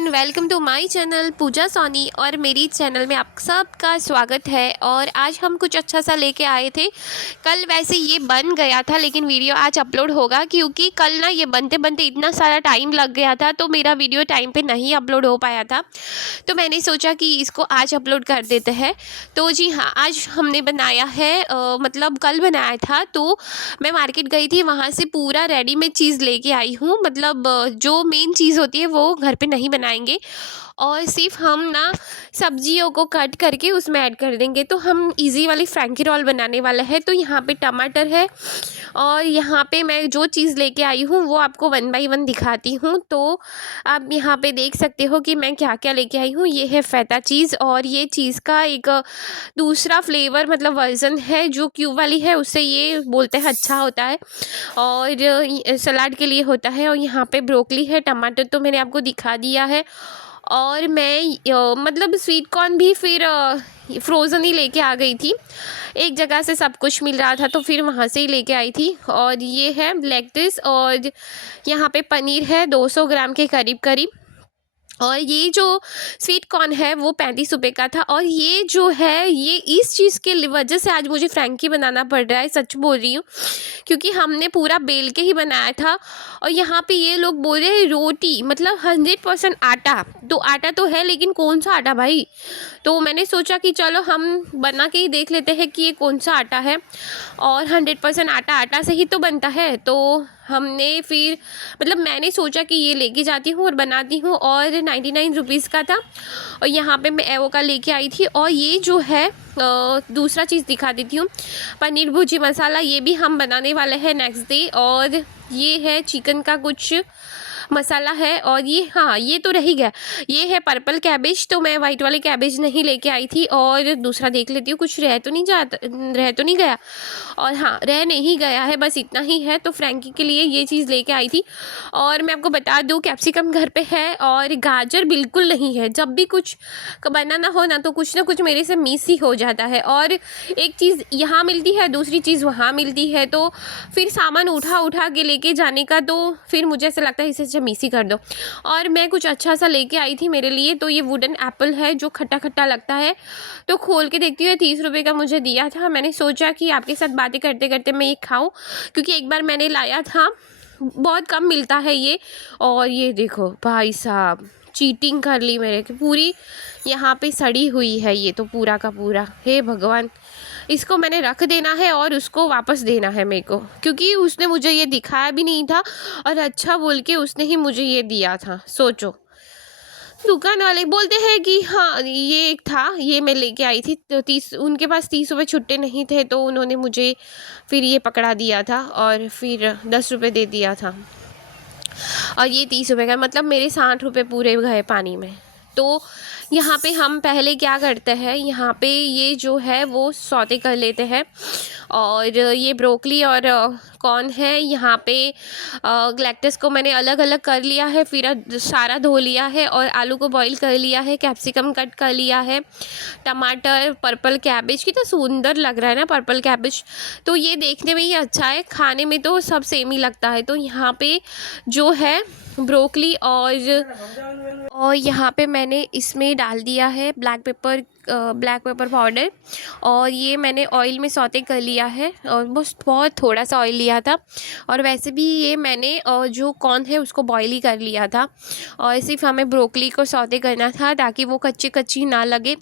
Everyone, welcome to my channel Pooja Soni. और मेरी channel में आप सबका स्वागत है। और आज हम कुछ अच्छा सा लेके आए थे। कल वैसे ये बन गया था लेकिन वीडियो आज अपलोड होगा क्योंकि कल ना ये बनते बनते इतना सारा टाइम लग गया था तो मेरा वीडियो टाइम पे नहीं अपलोड हो पाया था। तो मैंने सोचा कि इसको आज अपलोड कर देते हैं। तो जी हाँ, आज हमने बनाया है मतलब कल बनाया था। तो मैं मार्केट गई थी, वहाँ से पूरा रेडीमेड चीज़ लेके आई हूँ। मतलब जो मेन चीज़ होती है वो घर पे नहीं बनाएंगे और सिर्फ हम ना सब्जियों को कट करके उसमें ऐड कर देंगे। तो हम इजी वाली फ्रैंकी रोल बनाने वाला है। तो यहाँ पे टमाटर है और यहाँ पे मैं जो चीज़ लेके आई हूँ वो आपको वन बाय वन दिखाती हूँ। तो आप यहाँ पे देख सकते हो कि मैं क्या क्या लेके आई हूँ। ये है फैटा चीज़ और ये चीज़ का एक दूसरा फ्लेवर मतलब वर्ज़न है जो क्यूब वाली है, उससे ये बोलते हैं अच्छा होता है और सलाद के लिए होता है। और यहाँ पे ब्रोकली है, टमाटर तो मैंने आपको दिखा दिया है। और मैं मतलब स्वीट कॉर्न भी फिर फ्रोज़न ही लेके आ गई थी। एक जगह से सब कुछ मिल रहा था तो फिर वहाँ से ही लेके आई थी। और ये है लेट्स और यहाँ पे पनीर है 200 ग्राम के करीब करीब। और ये जो स्वीट कॉर्न है वो 35 रुपये का था। और ये जो है ये इस चीज़ के वजह से आज मुझे फ्रैंकी बनाना पड़ रहा है, सच बोल रही हूँ, क्योंकि हमने पूरा बेल के ही बनाया था। और यहाँ पे ये लोग बोल रहे हैं रोटी मतलब 100% आटा। तो आटा तो है लेकिन कौन सा आटा भाई। तो मैंने सोचा कि चलो हम बना के ही देख लेते हैं कि ये कौन सा आटा है। और 100% आटा आटा से ही तो बनता है। तो हमने फिर मतलब मैंने सोचा कि ये लेके जाती हूँ और बनाती हूँ। और 99 रुपीज़ का था। और यहाँ पे मैं एवो का लेके आई थी। और ये जो है दूसरा चीज़ दिखा देती हूँ, पनीर भुर्जी मसाला, ये भी हम बनाने वाले हैं नेक्स्ट डे। और ये है चिकन का कुछ मसाला है। और ये हाँ, ये तो रह ही गया, ये है पर्पल कैबेज। तो मैं वाइट वाले कैबेज नहीं लेके आई थी। और दूसरा देख लेती हूँ कुछ रह तो नहीं गया। और हाँ, रह नहीं गया है, बस इतना ही है। तो फ्रैंकी के लिए ये चीज़ लेके आई थी। और मैं आपको बता दूँ कैप्सिकम घर पे है और गाजर बिल्कुल नहीं है। जब भी कुछ बनाना हो ना तो कुछ ना कुछ मेरे से मिस ही हो जाता है। और एक चीज़ यहाँ मिलती है, दूसरी चीज़ वहाँ मिलती है, तो फिर सामान उठा के लेके जाने का तो फिर मुझे ऐसा लगता है इसे मिस ही कर दो। और मैं कुछ अच्छा सा लेके आई थी मेरे लिए। तो ये वुडन एप्पल है जो खट्टा खट्टा लगता है। तो खोल के देखती हूँ, 30 रुपये का मुझे दिया था। मैंने सोचा कि आपके साथ बातें करते करते मैं ये खाऊं, क्योंकि एक बार मैंने लाया था, बहुत कम मिलता है ये। और ये देखो भाई साहब, चीटिंग कर ली मेरे की पूरी। यहाँ पे सड़ी हुई है ये तो पूरा का पूरा। हे भगवान, इसको मैंने रख देना है और उसको वापस देना है मेरे को, क्योंकि उसने मुझे ये दिखाया भी नहीं था और अच्छा बोल के उसने ही मुझे ये दिया था। सोचो, दुकान वाले बोलते हैं कि हाँ ये एक था, ये मैं लेके आई थी। तो 30 उनके पास 30 रुपये छुट्टे नहीं थे तो उन्होंने मुझे फिर ये पकड़ा दिया था और फिर 10 रुपये दे दिया था। और ये 30 रुपये का मतलब मेरे 60 रुपये पूरे गए पानी में। तो यहाँ पे हम पहले क्या करते हैं, यहाँ पे ये जो है वो सौते कर लेते हैं। और ये ब्रोकली और कॉर्न है। यहाँ पे ग्लैक्टस को मैंने अलग अलग कर लिया है, फिर सारा धो लिया है और आलू को बॉईल कर लिया है, कैप्सिकम कट कर लिया है, टमाटर, पर्पल कैबेज, कितना सुंदर लग रहा है ना पर्पल कैबेज। तो ये देखने में ही अच्छा है, खाने में तो सब सेम ही लगता है। तो यहाँ पे जो है ब्रोकली और यहाँ पे मैंने इसमें डाल दिया है ब्लैक पेपर पाउडर। और ये मैंने ऑयल में सौते कर लिया है और बस बहुत थोड़ा सा ऑयल लिया था। और वैसे भी ये मैंने जो कॉर्न है उसको बॉईल ही कर लिया था। और सिर्फ हमें ब्रोकली को सौते करना था ताकि वो कच्ची कच्ची ना लगे।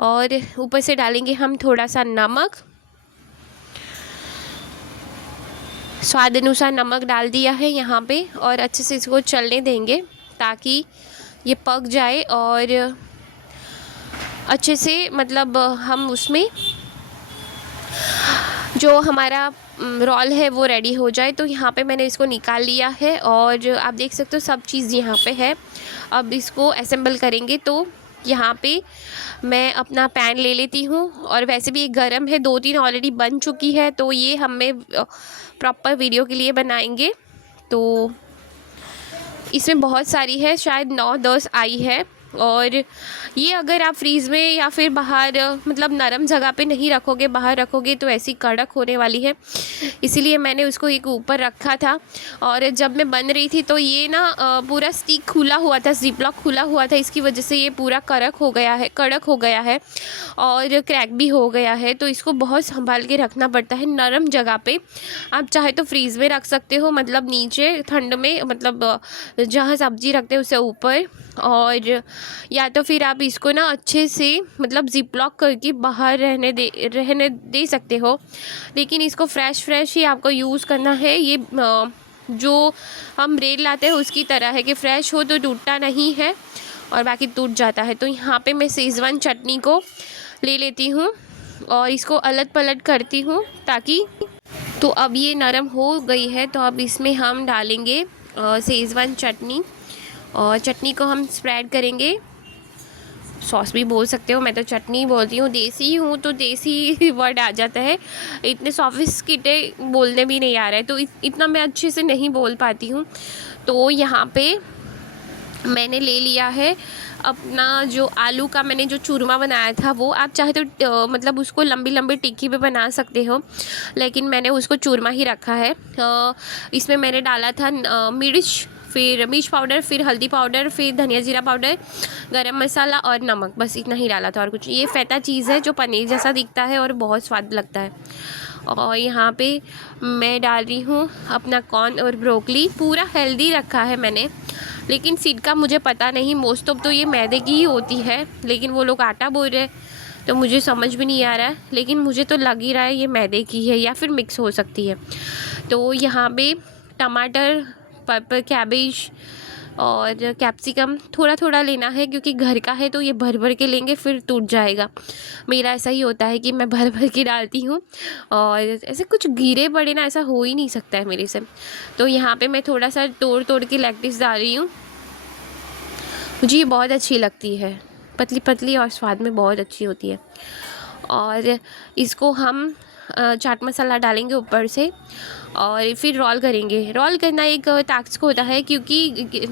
और ऊपर से डालेंगे हम थोड़ा सा नमक, स्वाद अनुसार नमक डाल दिया है यहाँ पे। और अच्छे से इसको चलने देंगे ताकि ये पक जाए और अच्छे से मतलब हम उसमें जो हमारा रोल है वो रेडी हो जाए। तो यहाँ पे मैंने इसको निकाल लिया है और आप देख सकते हो सब चीज़ यहाँ पे है। अब इसको असेंबल करेंगे। तो यहाँ पे मैं अपना पैन ले लेती हूँ और वैसे भी एक गरम है, 2-3 ऑलरेडी बन चुकी है। तो ये हमें प्रॉपर वीडियो के लिए बनाएंगे। तो इसमें बहुत सारी है, शायद 9-10 आई है। और ये अगर आप फ्रीज़ में या फिर बाहर मतलब नरम जगह पे नहीं रखोगे, बाहर रखोगे तो ऐसी कड़क होने वाली है। इसीलिए मैंने उसको एक ऊपर रखा था। और जब मैं बन रही थी तो ये ना पूरा स्टिक खुला हुआ था, ज़िप लॉक खुला हुआ था, इसकी वजह से ये पूरा कड़क हो गया है और क्रैक भी हो गया है। तो इसको बहुत संभाल के रखना पड़ता है नरम जगह पे। आप चाहे तो फ्रीज़ में रख सकते हो, मतलब नीचे ठंड में, मतलब जहाँ सब्ज़ी रखते हैं उससे ऊपर, और या तो फिर आप इसको ना अच्छे से मतलब ज़िप लॉक करके बाहर रहने दे सकते हो। लेकिन इसको फ्रेश ही आपको यूज़ करना है। ये जो हम ब्रेड लाते हैं उसकी तरह है कि फ़्रेश हो तो टूटता नहीं है और बाकी टूट जाता है। तो यहाँ पे मैं शेज़वान चटनी को ले लेती हूँ और इसको अलट पलट करती हूँ ताकि, तो अब ये नरम हो गई है तो अब इसमें हम डालेंगे शेज़वान चटनी और चटनी को हम स्प्रेड करेंगे। सॉस भी बोल सकते हो, मैं तो चटनी बोलती हूँ, देसी हूँ तो देसी वर्ड आ जाता है, इतने सोफिस्टिकेटेड बोलने भी नहीं आ रहा है तो इतना मैं अच्छे से नहीं बोल पाती हूँ। तो यहाँ पे मैंने ले लिया है अपना जो आलू का मैंने जो चूरमा बनाया था वो। आप चाहे तो मतलब उसको लंबी लंबी टिक्की भी बना सकते हो, लेकिन मैंने उसको चूरमा ही रखा है। इसमें मैंने डाला था मिर्च, फिर मिर्च पाउडर, फिर हल्दी पाउडर, फिर धनिया जीरा पाउडर, गरम मसाला और नमक, बस इतना ही डाला था और कुछ। ये फैता चीज़ है जो पनीर जैसा दिखता है और बहुत स्वाद लगता है। और यहाँ पे मैं डाल रही हूँ अपना कॉर्न और ब्रोकली, पूरा हेल्दी रखा है मैंने, लेकिन सीड का मुझे पता नहीं, मोस्ट ऑफ तो ये मैदे की ही होती है, लेकिन वो लोग आटा बोल रहे हैं तो मुझे समझ भी नहीं आ रहा है, लेकिन मुझे तो लग ही रहा है ये मैदे की है या फिर मिक्स हो सकती है। तो यहाँ पे टमाटर, पर्पल कैबेज और कैप्सिकम थोड़ा थोड़ा लेना है क्योंकि घर का है तो ये भर भर के लेंगे फिर टूट जाएगा। मेरा ऐसा ही होता है कि मैं भर भर के डालती हूँ और ऐसे कुछ गिरे पड़े ना, ऐसा हो ही नहीं सकता है मेरे से। तो यहाँ पे मैं थोड़ा सा तोड़ तोड़ के लेट्स डाल रही हूँ, मुझे ये बहुत अच्छी लगती है, पतली पतली और स्वाद में बहुत अच्छी होती है। और इसको हम चाट मसाला डालेंगे ऊपर से और फिर रोल करेंगे। रोल करना एक टास्क होता है क्योंकि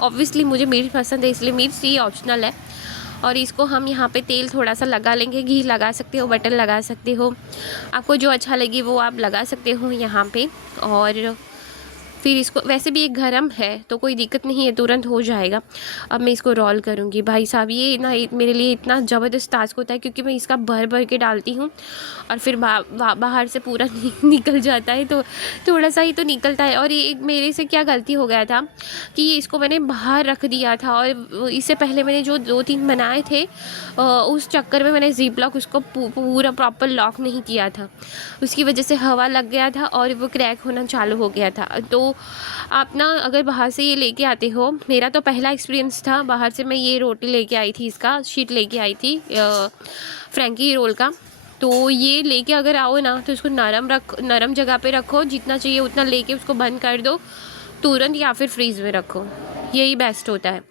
ऑब्वियसली मुझे मिर्च पसंद है, इसलिए मिर्च ये ऑप्शनल है। और इसको हम यहाँ पे तेल थोड़ा सा लगा लेंगे, घी लगा सकते हो, बटर लगा सकते हो, आपको जो अच्छा लगे वो आप लगा सकते हो यहाँ पे। और फिर इसको, वैसे भी एक गरम है तो कोई दिक्कत नहीं है, तुरंत हो जाएगा। अब मैं इसको रोल करूँगी। भाई साहब ये ना मेरे लिए इतना ज़बरदस्त टास्क होता है क्योंकि मैं इसका भर भर के डालती हूँ और फिर बाहर से पूरा निकल जाता है, तो थोड़ा सा ही तो निकलता है। और ये मेरे से क्या गलती हो गया था कि इसको मैंने बाहर रख दिया था और इससे पहले मैंने जो 2-3 बनाए थे उस चक्कर में मैंने ज़िप लॉक उसको पूरा प्रॉपर लॉक नहीं किया था, उसकी वजह से हवा लग गया था और वो क्रैक होना चालू हो गया था। तो आप ना अगर बाहर से ये लेके आते हो, मेरा तो पहला एक्सपीरियंस था, बाहर से मैं ये रोटी लेके आई थी, इसका शीट लेके आई थी फ्रैंकी रोल का। तो ये लेके अगर आओ ना तो इसको नरम जगह पे रखो, जितना चाहिए उतना लेके उसको बंद कर दो तुरंत, या फिर फ्रीज़ में रखो, यही बेस्ट होता है,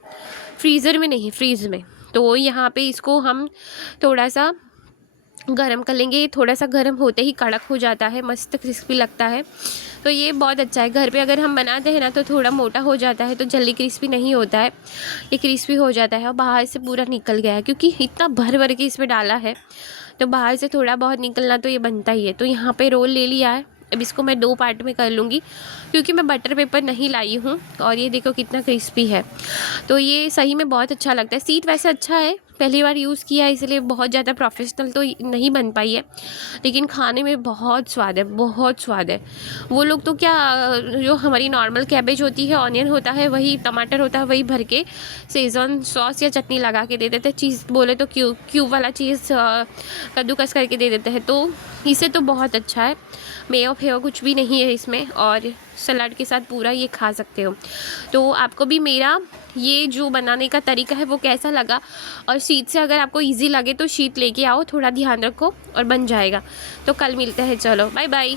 फ्रीज़र में नहीं, फ्रीज़ में। तो यहाँ पे इसको हम थोड़ा सा गरम कर लेंगे, थोड़ा सा गरम होते ही कड़क हो जाता है, मस्त क्रिस्पी लगता है। तो ये बहुत अच्छा है। घर पे अगर हम बनाते हैं ना तो थोड़ा मोटा हो जाता है तो जल्दी क्रिस्पी नहीं होता है, ये क्रिस्पी हो जाता है और बाहर से पूरा निकल गया है क्योंकि इतना भर भर के इसमें डाला है, तो बाहर से थोड़ा बहुत निकलना तो ये बनता ही है। तो यहाँ पे रोल ले लिया है, अब इसको मैं 2 पार्ट में कर लूँगी क्योंकि मैं बटर पेपर नहीं लाई हूँ। और ये देखो कितना क्रिस्पी है, तो ये सही में बहुत अच्छा लगता है। सीट वैसे अच्छा है, पहली बार यूज़ किया है इसलिए बहुत ज़्यादा प्रोफेशनल तो नहीं बन पाई है, लेकिन खाने में बहुत स्वाद है, बहुत स्वाद है। वो लोग तो क्या, जो हमारी नॉर्मल कैबेज होती है, ऑनियन होता है, वही टमाटर होता है, वही भर के शेज़वान सॉस या चटनी लगा के दे देते हैं। चीज़ बोले तो क्यूब वाला चीज़ कद्दूकस करके दे देते हैं, तो इसे तो बहुत अच्छा है। मेयो फेयो कुछ भी नहीं है इसमें और सलाद के साथ पूरा ये खा सकते हो। तो आपको भी मेरा ये जो बनाने का तरीका है वो कैसा लगा, और शीट से अगर आपको इजी लगे तो शीट लेके आओ, थोड़ा ध्यान रखो और बन जाएगा। तो कल मिलते हैं, चलो बाय बाय।